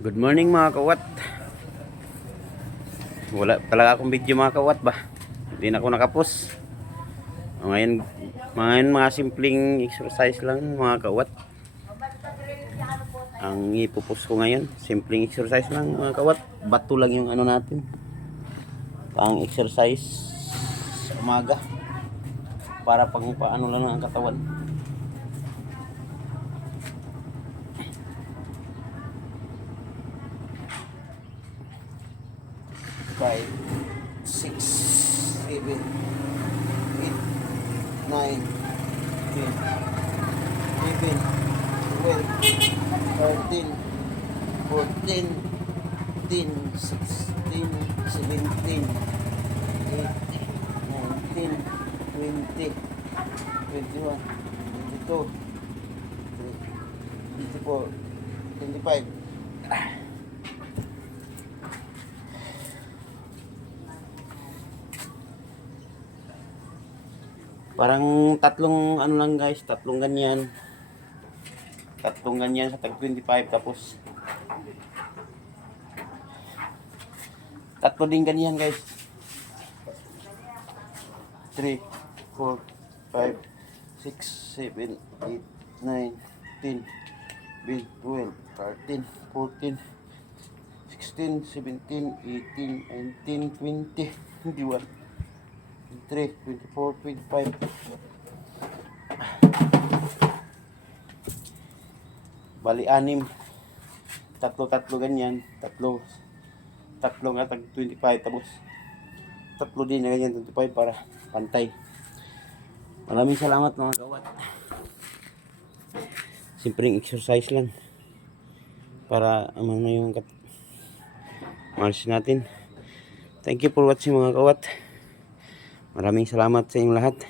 Good morning mga kawat. Wala talaga akong video mga kawat ba. Hindi na ako nakapos. Ngayon mga simpleng exercise lang mga kawat. Ang ipupos ko ngayon, simpleng exercise lang mga kawat. Bato lang yung ano natin. Pang exercise sa umaga. Para pang paano lang ang katawan. 5, 6, 7, 8, 9, 10, 11, 12, 13, 14, 15, 16, 17, 18, 19, 20, 21, 22, 24, 25. Parang tatlong ano lang guys, tatlong ganyan. Tatlong ganyan sa tag 25 tapos tatlo din ganyan guys. 3, 4, 5, 6, 7, 8, 9, 10, 12, 13, 14, 16, 17, 18, 19, 20, 21, 23, 24, 25. Bali anim. Tatlo ganyan, tatlo nga tag 25 tapos tatlo din na ganyan 25 para pantay. Maraming salamat mga kawat. Simpleng exercise lang para ano yung march natin. Thank you for watching mga kawat. Maraming salamat sa inyong lahat.